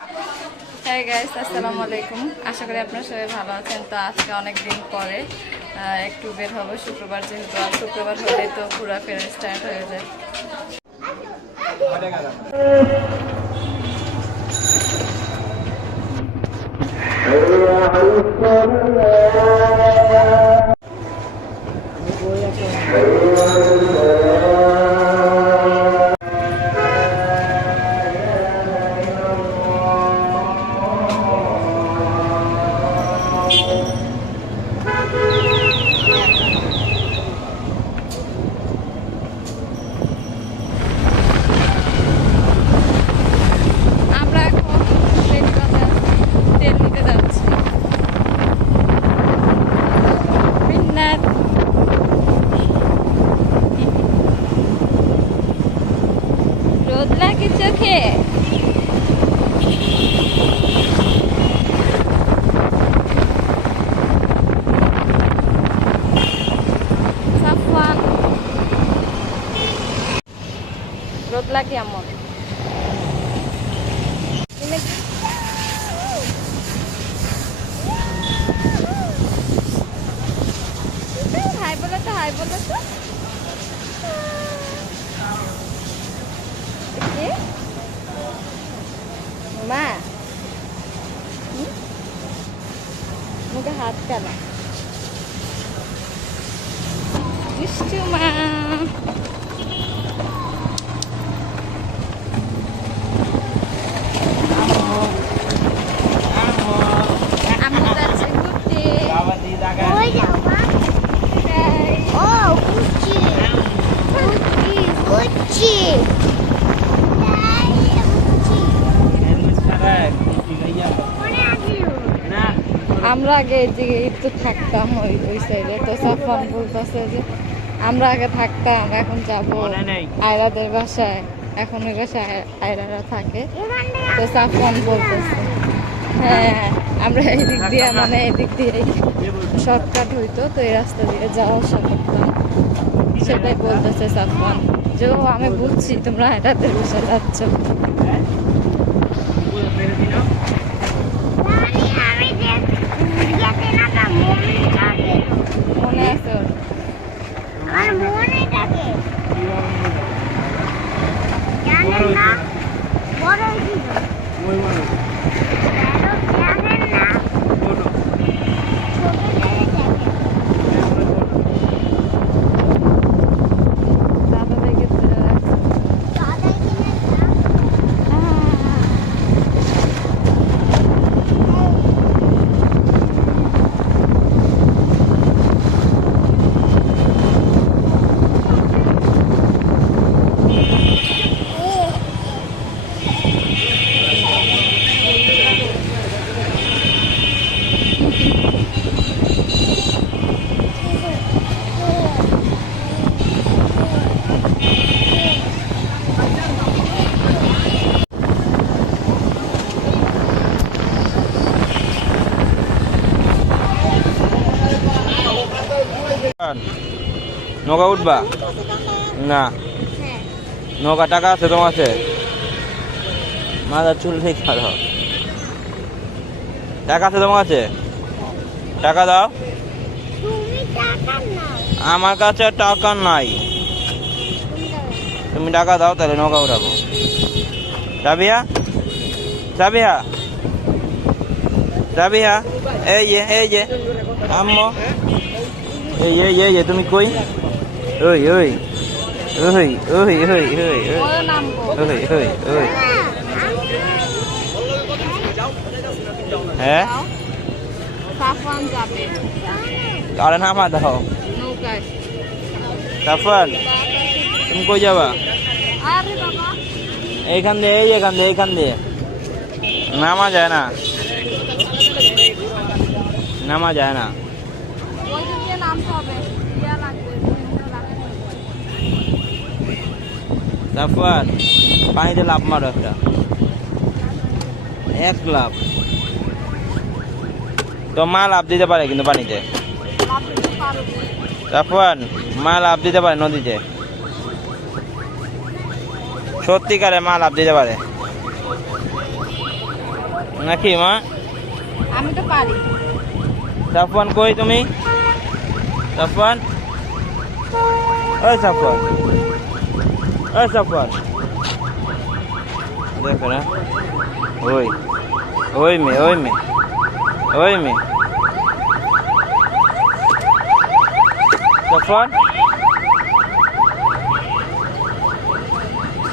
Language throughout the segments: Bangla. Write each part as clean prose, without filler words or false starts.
হ্যাঁ গাইস, আসসালামু আলাইকুম। আশা করি আপনারা সবাই ভালো আছেন। তো আজকে অনেক দিন পরে একটু বের হবো, শুক্রবার যেহেতু। আর শুক্রবার হলে তো ঘোরাফেরা স্টার্ট হয়ে যায়। আমরা এখন বেনিবাজার তেল নিতে যাচ্ছি। মিন্নাত রোদ লাগে চোখে। সাফওয়ান রোদ লাগে এমন। হাই বলো তো, হাই বলো তো। কে মা? মুখে হাত কেন? মিষ্টি মা। আমি যাচ্ছি ঘুরতে। আমরা আগে এদিকে একটু থাকতাম ওই সাইডে। তো সাফওয়ান বলতেছে যে আমরা আগে থাকতাম, এখন যাবো আয়রাদের বাসায়। এখন ওই বাসায় আয়রারা থাকে। তো সাফওয়ান বলতেছে হ্যাঁ আমরা এদিক দিয়ে, মানে এদিক দিয়ে শর্টকাট হইতো, তো এই রাস্তা দিয়ে যাওয়া আসা করতাম। সেটাই বলতেছে সাফওয়ান যে ও আমি বুঝছি তোমরা আয়রাদের বাসায় যাচ্ছ। মনে আছে ওর? দাদা ভাইকে ধরে রাখছে। নৌকা উঠবা না? নৌকা টাকা আছে তোমার কাছে? মাথা চুল নেই কারো। টাকা আছে তোমার কাছে? টাকা দাও। আমার কাছে টাকা নাই। তুমি টাকা দাও, তাহলে নৌকা উঠাবো। রাবিয়া, রাবিয়া, রাবিয়া, এই যে আম্মু, এই তুমি কই? ওই ওই ওই ওই ওই ওই ওই ওই ওই। হ্যাঁ সাফওয়ান যাবে তাহলে নামা দাও। নৌকায়। সাফওয়ান তুমি কই যাবা? আরে বাবা এইখান দিয়ে, এইখান দিয়ে নামা যায় না, নামা যায় না। ওই দিক দিয়ে নামতে হবে, ইয়া লাগবে। সাফওয়ান পানিতে লাফ মারো একটা, এক লাফ। তো মা লাফ দিতে পারে কিন্তু পানিতে। সাফওয়ান মা লাফ দিতে পারে নদীতে, সত্যিকারে মা লাফ দিতে পারে। নাকি মা? আমি তো পারি। সাফওয়ান কই তুমি? সাফওয়ান, ওই সাফওয়ান, ওই সাফওয়ান, দেখো না, ওই ওই মেয়ে, ওই মেয়ে, ওই মেয়ে। সাফওয়ান,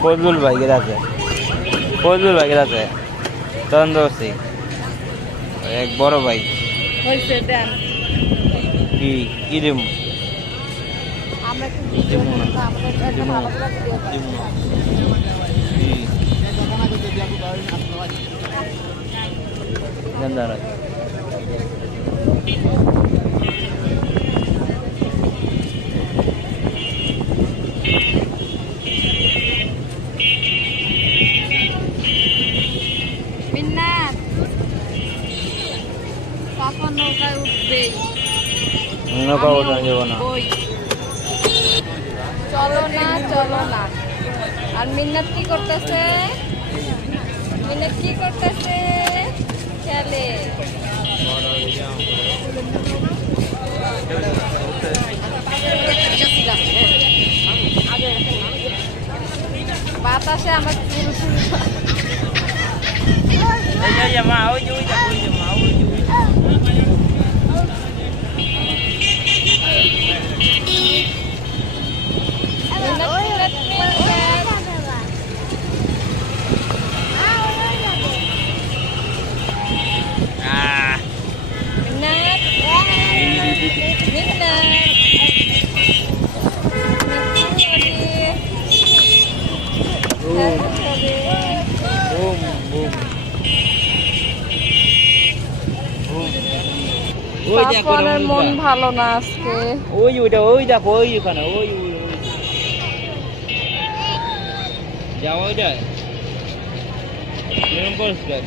ফজলুল ভাই গেছে, ফজলুল ভাই গেছে, তন্দোসি এক বড় ভাই। হইছে দেন। কি কি দেব? আমরা একটু ভিডিও করব, আমরা একটা ভালো করে ভিডিও করব। গন্ধারা মিন্নাত পাপা নৌকায় উঠবেই। নৌকা ওঠা যাবো না। ওই চলো না, চলো না। আর মিন্নাত কি করতেছে? মিন্নাত কি করতেছে? চলে বাতাসে আমার চুল চুল মা, ওই যে ওই যে মা, ওই যে সাফওয়ানের মন ভালো না আজকে। ওই ওইটা, ওই দেখো, ওই ওখানে, ওই ওই ওই যাও, ওইটা এরকম পরিষ্কার।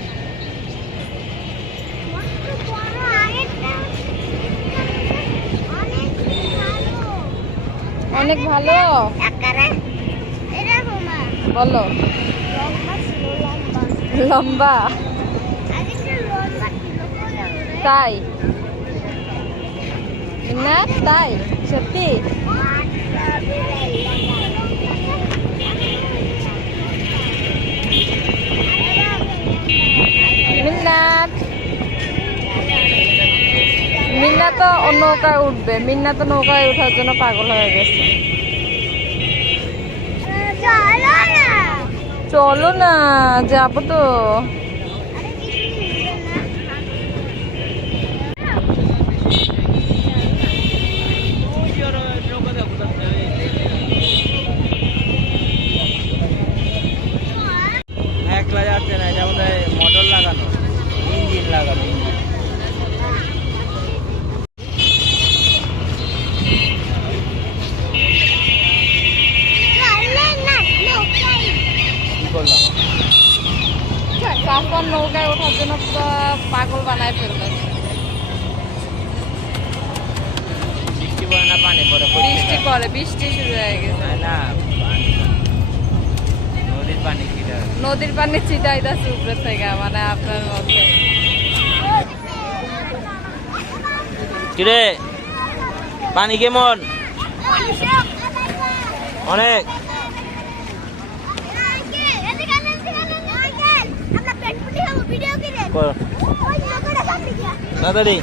অনেক ভালো বলো। লম্বা তাই না? তাই সত্যি? মিন্নাত, মিন্না তো নৌকায় উঠবে। মিন্না তো নৌকায় ওঠার জন্য পাগল হয়ে গেছে। চলো না, যাবো তো। একলা যাচ্ছে না, এটা বোধ হয় মোটর লাগানো, ইঞ্জিন লাগানো, ইঞ্জিন। কি করলাম? সাফওয়ান নৌকায় ওঠার জন্য তো পাগল বানায় ফেলবে। বৃষ্টি পড়ে না, পানি পড়ে? বৃষ্টি পড়ে, বৃষ্টি শুরু হয়ে গেছে। না, নদীর পানি ছিটা, নদীর পানি ছিটাইতেছে উপরে থেকে, মানে আপনার মধ্যে। কিরে পানি কেমন? অনেক। তাড়াতাড়ি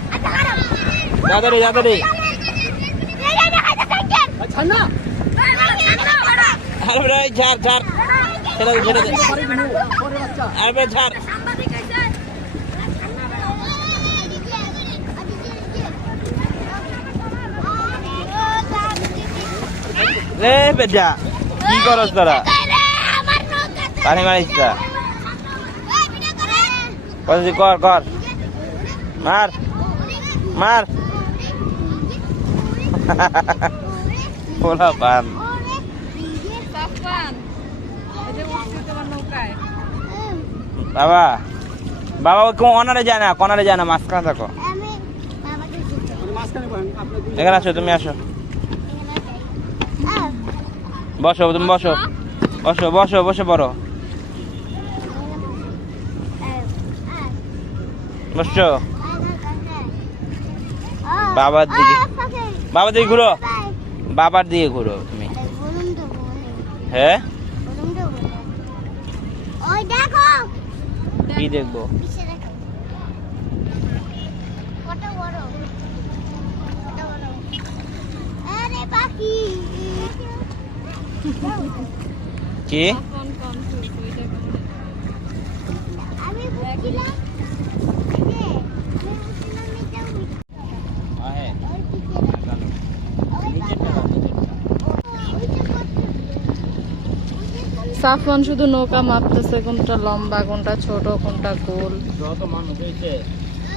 তাড়াতাড়ি তাড়াতাড়ি, আরে ছাড় ছাড়, ছেড়ে দে ছেড়ে দে, আরে ছাড়। রে বেজা, কি করস তোরা? পানি মারিস না, কর কর, মার মার। পোলা পান। সাফওয়ান, এই যে উঠছি তোমার নৌকায়। বাবা বাবা, অনারে যায় না, কনারে যায় না, মাঝখানে থাকো। এখানে আসো, তুমি আসো, বসো, তুমি বসো, বসো বসো বসে পড়ো। বসছো বাবার দিকে, বাবার দিকে ঘুরো, বাবার দিকে ঘুরো তুমি। হ্যাঁ কি দেখবো? কি সাফওয়ান শুধু নৌকা মাপতেছে, কোনটা লম্বা, কোনটা ছোট, কোনটা গোল।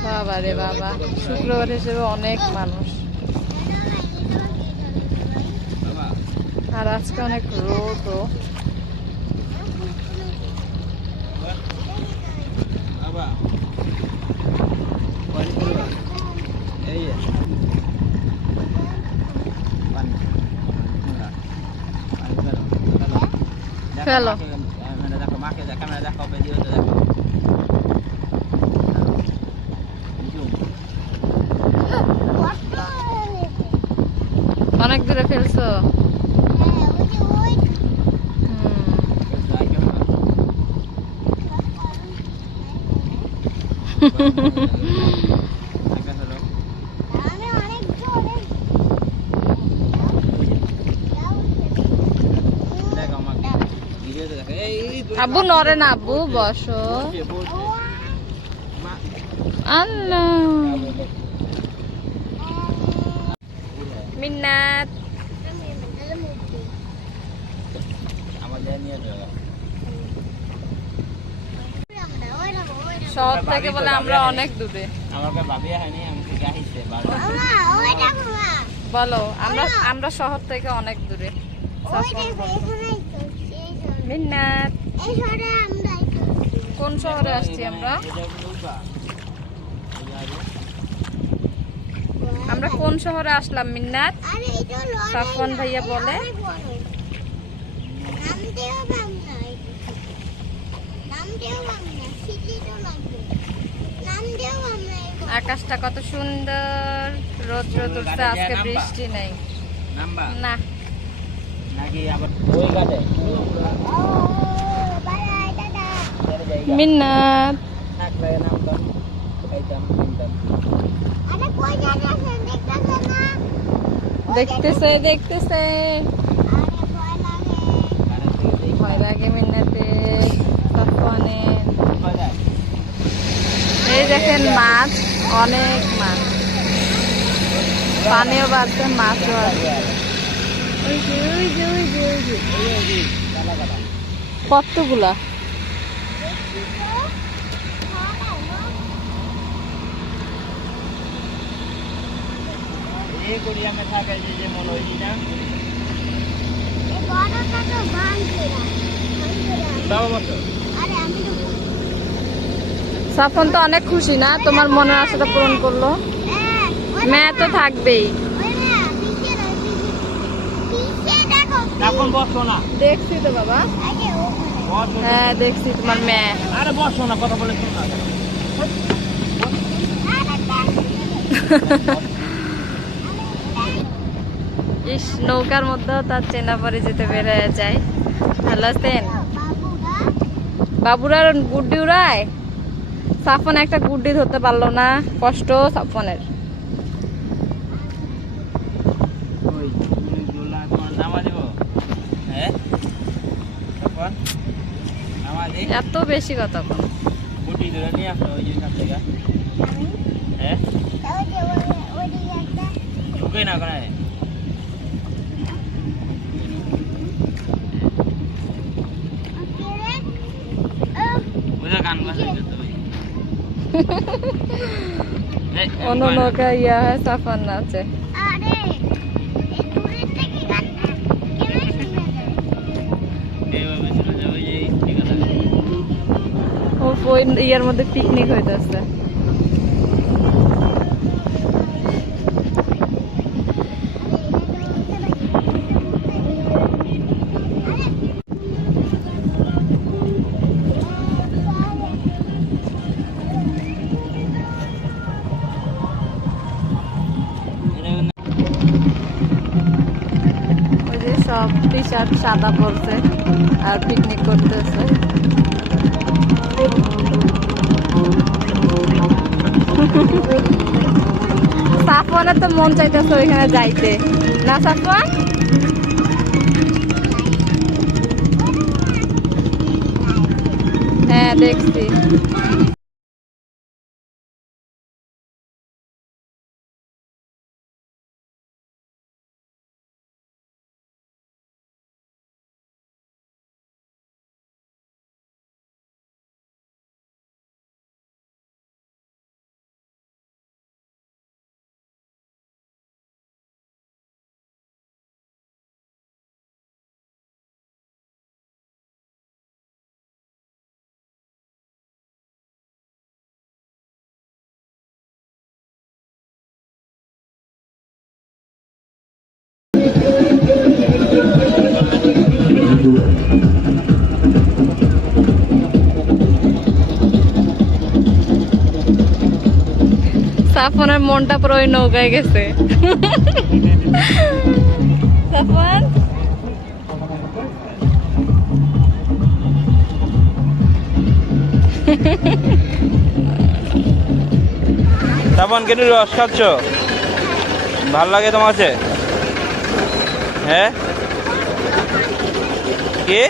বাবা রে বাবা, শুক্রবার হিসেবে অনেক মানুষ, আর আজকে অনেক রোদও। ফেলো। অনেক দূরে ফেলছো। আব্বু নড়ে না, আব্বু বসো। আল্লাহ মিন্নাত, শহর থেকে বলে আমরা অনেক দূরে। বলো আমরা শহর থেকে অনেক দূরে। মিন্নাত, কোন শহরে আসছি আমরা? আমরা কোন শহরে আসলাম মিন্নাত? সাফওয়ান ভাইয়া বলে আকাশটা কত সুন্দর, রৌদ্র উঠছে, আজকে বৃষ্টি নেই। না মিন্নাত দেখতেছে দেখতেছে, ভয় লাগে মিন্নাতে। এই দেখেন মাছ, অনেক মাছ, পানিও বাড়ছে, মাছও আছে। কতগুলা সাফন তো অনেক খুশি না, তোমার মনের আশাটা পূরণ করলো। মেয়ে তো থাকবেই। দেখছি তো বাবা, হ্যাঁ দেখছি তোমার মেয়ে। আরে বসো না, কথা বলে ইস, নৌকার মধ্যেও তার চেনা পরিচিত বের হয়ে যায়। ভালো আছেন? বাবুরা গুড্ডি উড়ায়। সাফন একটা গুড্ডি ধরতে পারলো না, কষ্ট সাফনের। এত বেশি কথা অন্য নৌকা ইয়া হয়, সাফান আছে। ওই ইয়ার মধ্যে পিকনিক হইতেছে। টি শার্ট সাদা পরছে আর পিকনিক করতেছে। সাফওয়ানের তো মন চাইতেছে ওইখানে যাইতে, না সাফওয়ান? হ্যাঁ দেখছি। সাফওয়ানের মনটা পুরো ওই নৌকায় গেছে। সাফওয়ান তখন কেন রস খাচ্ছ? ভাল লাগে তোমার কাছে? হ্যাঁ কি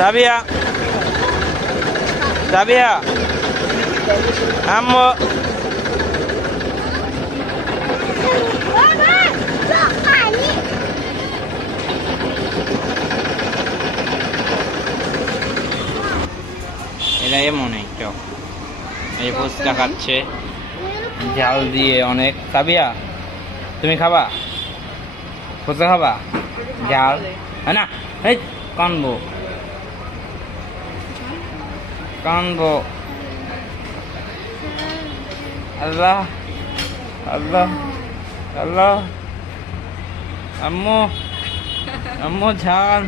সাবিয়া, সাবিয়া আম্মু এটা এমন কেউ এই ফুচকা খাচ্ছে ঝাল দিয়ে অনেক। সাবিয়া তুমি খাবা ফুচকা? খাবা ঝাল? হ্যাঁ না, এই কানবো কানবো। আল্লাহ আল্লাহ আল্লাহ। আম্মু আম্মু ঝাল,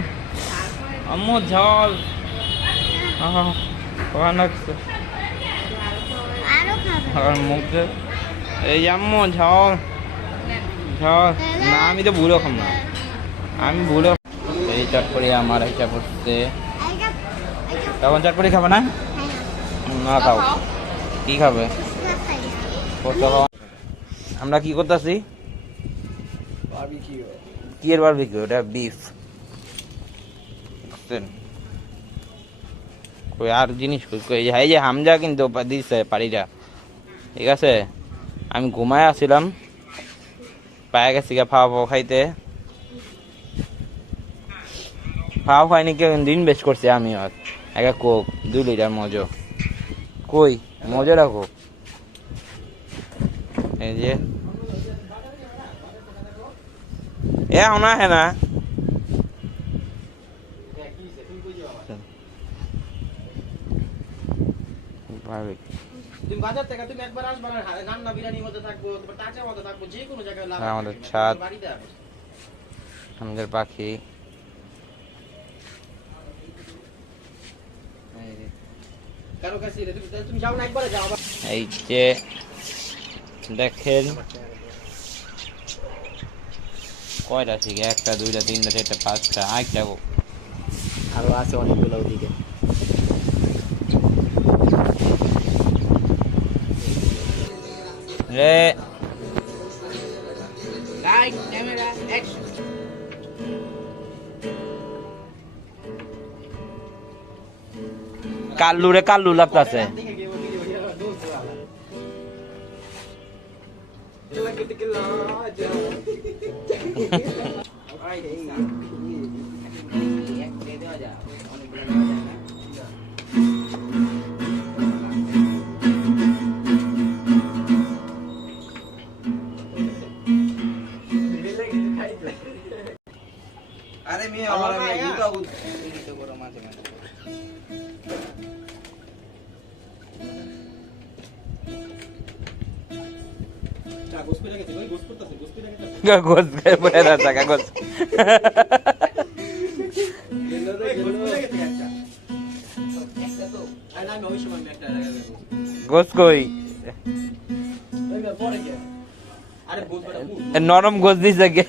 আম্মু ঝাল। আর মুখে এই আম্মু ঝাল ঝাল। না আমি তো ভুলো খাম না, আমি ভুলো। এই চটপড়ি আমার হিসাব করছে। তখন চটপড়ি খাবে না? না খাও। কি খাবে? আমরা কি করতেছি? কি এর বারবিকিউ? ওটা বিফ। আর জিনিস এই যে হামজা কিন্তু দিছে পাড়িটা, ঠিক আছে? আমি ঘুমায় আসছিলাম, পায়ে গেছি ফাওয়া খাইতে। ফাও খাইনি কেউ দিন বেশ করছে। আমি একটা কোক 2 লিটার মজো। কই মজোটা কোক? এই যে এ না হ্যাঁ না আমাদের ছাদ, আমাদের পাখি। এই যে দেখেন কয়টা শিখে? 1টা 2টা 3টা 4টা 5টা 8টা আরো আছে অনেকগুলো ওদিকে। রে লাইট ক্যামেরা অ্যাকশন। কাল্লু রে কাল্লু লাগতাছে। আরে মেয়ে আমার জুতা দিতে করো মাঝে মাঝে। গোস গায়ে পড়ে না টাকা গোস। গোস কই নরম গোস দিছে গে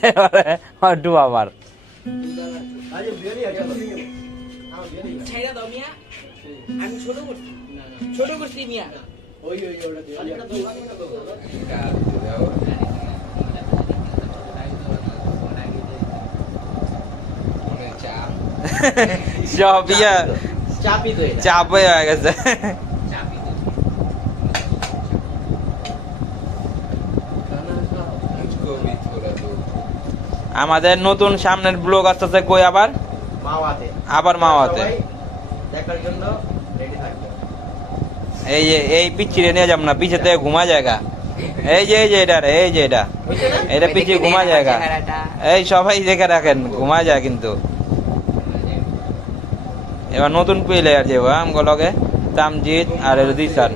একটু আবার আমি ছোট করছি ছোট করছি মিয়া সব ইয়া চাপি তো চাপ হয়ে গেছে আমাদের নতুন সামনের ব্লগ আসতেছে কই আবার মাওয়াতে আবার মাওয়াতে সবাই দেখার জন্য রেডি থাকবে এই যে এই পিচ্ছিরে নিয়ে যাব না পিছে থেকে ঘুমা জায়গা এই যে এটা রে, এই যে এটা পিছিয়ে ঘুমা জায়গা এই সবাই দেখে রাখেন ঘুমা যায় কিন্তু এবার নতুন প্লেয়ার যে আমগুলোকে তামজিদ আর দিসান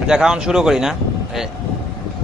আচ্ছা খাওয়ান শুরু করি না